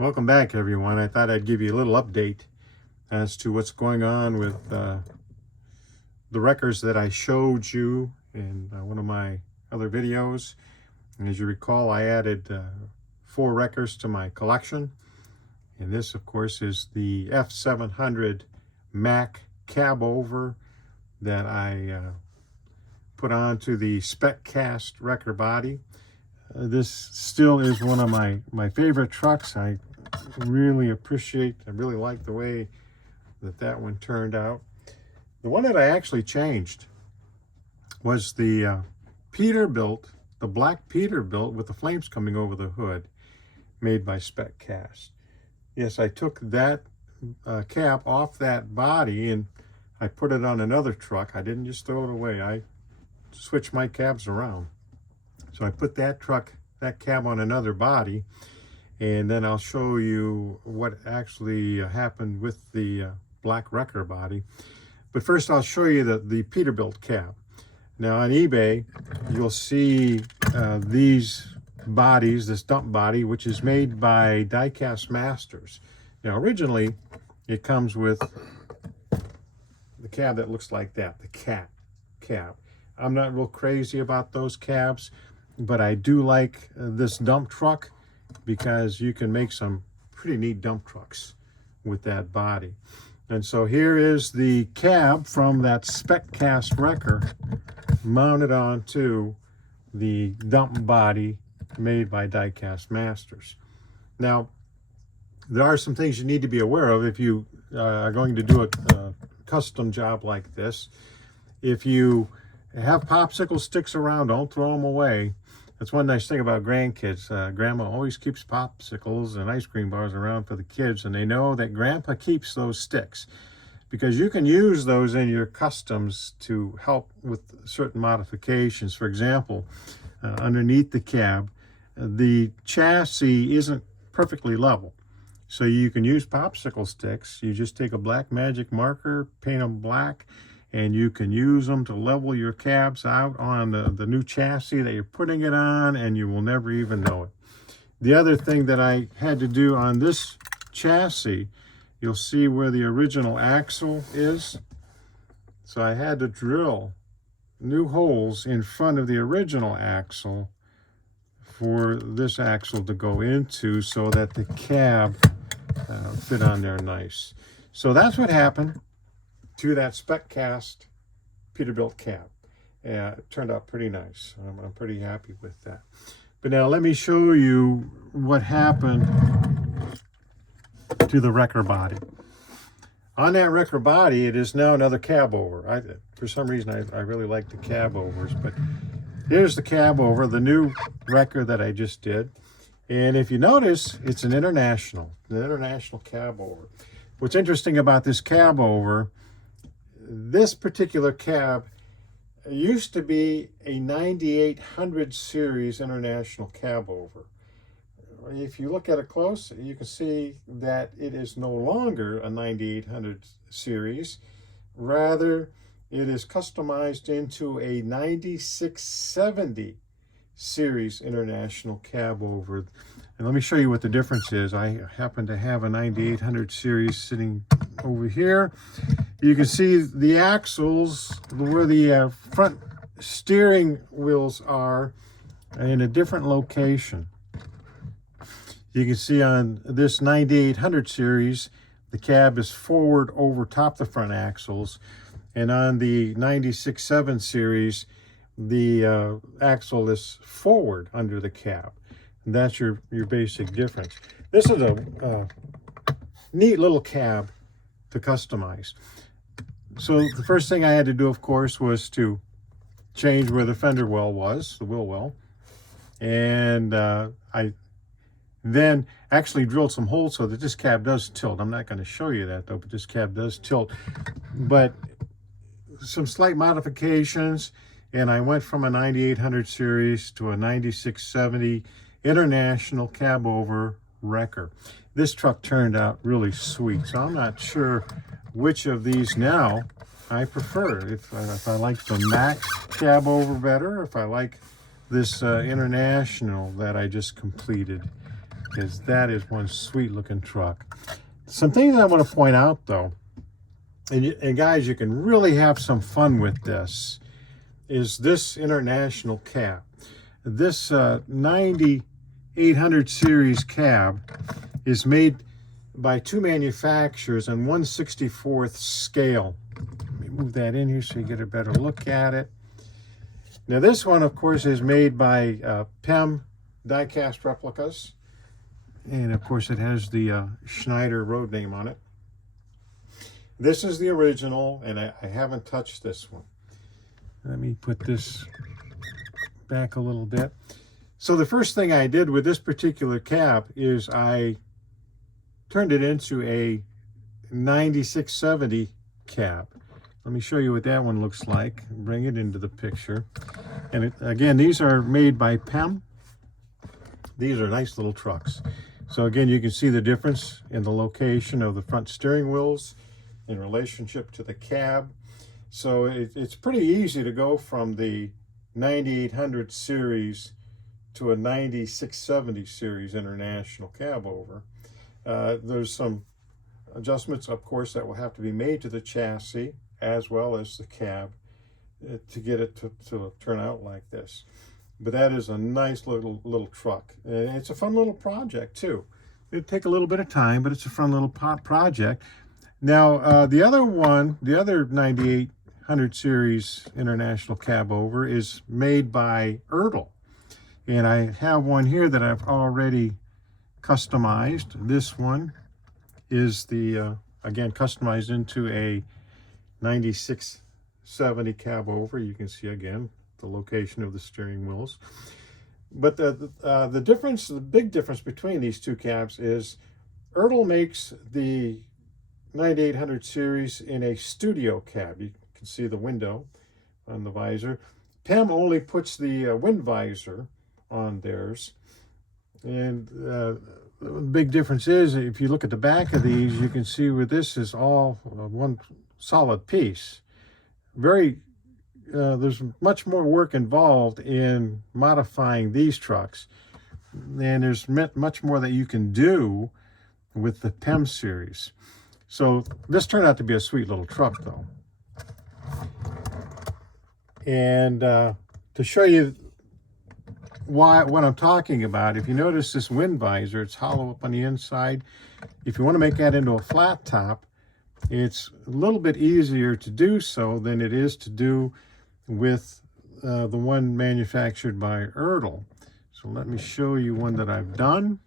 Welcome back, everyone. I thought I'd give you a little update as to what's going on with the wreckers that I showed you in one of my other videos. And as you recall, I added 4 wreckers to my collection. And this, of course, is the F700 Mac cab over that I put onto the spec cast wrecker body. This still is one of my favorite trucks. I really like the way that one turned out. The one that I actually changed was the Peterbilt, the black Peterbilt with the flames coming over the hood, made by Spec Cast. Yes, I took that cap off that body and I put it on another truck. I didn't just throw it away. I switched my cabs around. So I put that cab on another body, and then I'll show you what actually happened with the black wrecker body. But first I'll show you the Peterbilt cab. Now on eBay, you'll see these bodies, this dump body, which is made by Diecast Masters. Now originally, it comes with the cab that looks like that, the cat cab. I'm not real crazy about those cabs, but I do like this dump truck because you can make some pretty neat dump trucks with that body. And so here is the cab from that spec cast wrecker mounted onto the dump body made by Diecast Masters. Now, there are some things you need to be aware of if you are going to do a custom job like this. If you have popsicle sticks around, don't throw them away. That's one nice thing about grandkids. Grandma always keeps popsicles and ice cream bars around for the kids, and they know that Grandpa keeps those sticks because you can use those in your customs to help with certain modifications. For example, underneath the cab, the chassis isn't perfectly level. So you can use popsicle sticks. You just take a black magic marker, paint them black, and you can use them to level your cabs out on the new chassis that you're putting it on, and you will never even know it. The other thing that I had to do on this chassis, you'll see where the original axle is. So I had to drill new holes in front of the original axle for this axle to go into so that the cab fit on there nice. So that's what happened to that spec cast Peterbilt cab. It turned out pretty nice. I'm pretty happy with that. But now let me show you what happened to the wrecker body. On that wrecker body, it is now another cab over. For some reason, I really like the cab overs, but here's the cab over, the new wrecker that I just did. And if you notice, it's an international cab over. What's interesting about this cab over, this particular cab used to be a 9800 series international cab over. If you look at it close, you can see that it is no longer a 9800 series. Rather, it is customized into a 9670 series international cab over. And let me show you what the difference is. I happen to have a 9800 series sitting over here. You can see the axles where the front steering wheels are in a different location. You can see on this 9800 series, the cab is forward over top the front axles. And on the 96.7 series, the axle is forward under the cab. And that's your basic difference. This is a neat little cab to customize. So the first thing I had to do, of course, was to change where the fender well was, the wheel well. And I then actually drilled some holes so that this cab does tilt. I'm not going to show you that though, but this cab does tilt. But some slight modifications, and I went from a 9800 series to a 9670 international cab over wrecker. This truck turned out really sweet, so I'm not sure which of these now I prefer. If I like the Mac cab over better, if I like this international that I just completed. because that is one sweet looking truck. Some things I want to point out though, and guys, you can really have some fun with this, is this international cab. This 9800 series cab is made by two manufacturers on 1/64th scale. Let me move that in here so you get a better look at it. Now this one, of course, is made by PEM Diecast replicas. And of course it has the Schneider road name on it. This is the original, and I haven't touched this one. Let me put this back a little bit. So the first thing I did with this particular cab is I turned it into a 9670 cab. Let me show you what that one looks like. Bring it into the picture. And again, these are made by PEM. These are nice little trucks. So again, you can see the difference in the location of the front steering wheels in relationship to the cab. So it's pretty easy to go from the 9800 series to a 9670 series international cab over. There's some adjustments, of course, that will have to be made to the chassis as well as the cab to get it to turn out like this. But that is a nice little truck. And it's a fun little project too. It'll take a little bit of time, but it's a fun little project. Now, the other one, the other 9800 series international cab over is made by Ertl. And I have one here that I've already customized. This one is the, again, customized into a 9670 cab over. You can see again the location of the steering wheels. But the difference, the big difference between these two cabs is Ertl makes the 9800 series in a studio cab. You can see the window on the visor. PEM only puts the wind visor on theirs. And the big difference is, if you look at the back of these, you can see where this is all one solid piece. There's much more work involved in modifying these trucks, and there's much more that you can do with the PEM series. So this turned out to be a sweet little truck though. And to show you what I'm talking about, if you notice this wind visor, it's hollow up on the inside. If you want to make that into a flat top, it's a little bit easier to do so than it is to do with the one manufactured by Ertl. So let me show you one that I've done.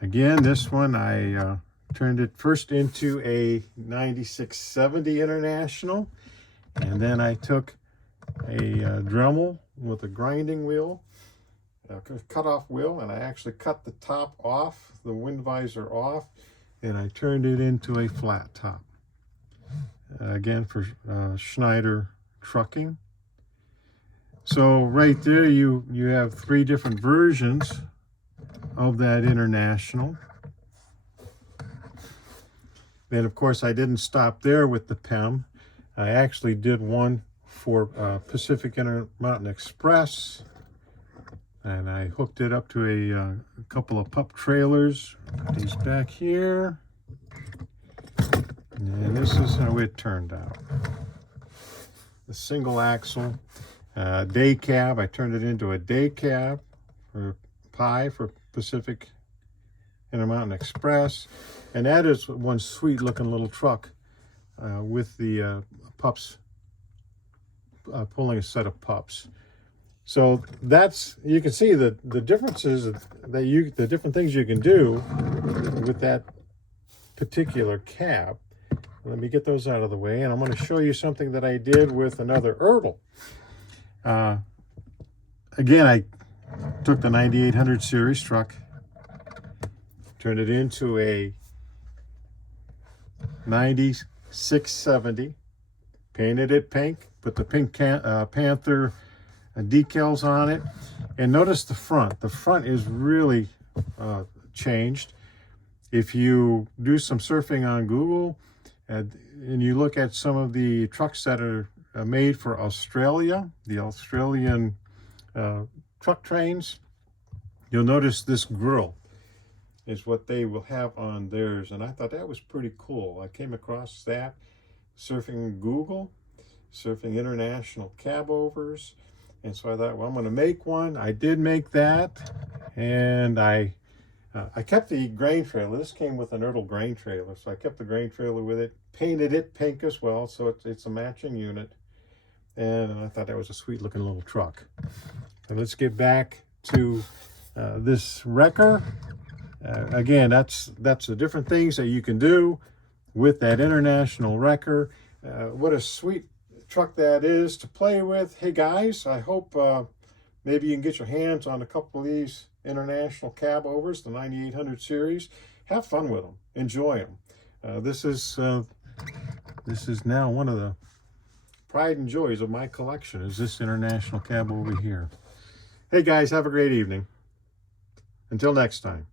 Again, this one I turned it first into a 9670 International, and then I took a Dremel with a grinding wheel, a cut-off wheel, and I actually cut the top off, the wind visor off, and I turned it into a flat top. Again, for Schneider trucking. So right there you have three different versions of that International. Then of course I didn't stop there with the PEM. I actually did one for Pacific Intermountain Express, and I hooked it up to a couple of pup trailers. Put these back here, and this is how it turned out. The single axle day cab, I turned it into a day cab for Pi for Pacific Intermountain Express, and that is one sweet looking little truck with the pups, pulling a set of pups. So that's, you can see the differences that the different things you can do with that particular cab. Let me get those out of the way, and I'm going to show you something that I did with another Ertl. Again, I took the 9800 series truck, turned it into a 9670, painted it pink, put the pink Panther decals on it, and notice the front. The front is really changed. If you do some surfing on Google and you look at some of the trucks that are made for Australia, the Australian truck trains, you'll notice this grille. is what they will have on theirs. And I thought that was pretty cool. I came across that surfing Google, surfing international cab overs. And so I thought, well, I'm going to make one. I did make that. And I kept the grain trailer. This came with an Ertl grain trailer. So I kept the grain trailer with it, painted it pink as well. So it's a matching unit. And I thought that was a sweet looking little truck. And let's get back to this wrecker. Again, that's the different things that you can do with that international wrecker. What a sweet truck that is to play with. Hey guys, I hope maybe you can get your hands on a couple of these international cab overs, the 9800 series. Have fun with them. Enjoy them. This is now one of the pride and joys of my collection, is this international cab over here. Hey guys, have a great evening. Until next time.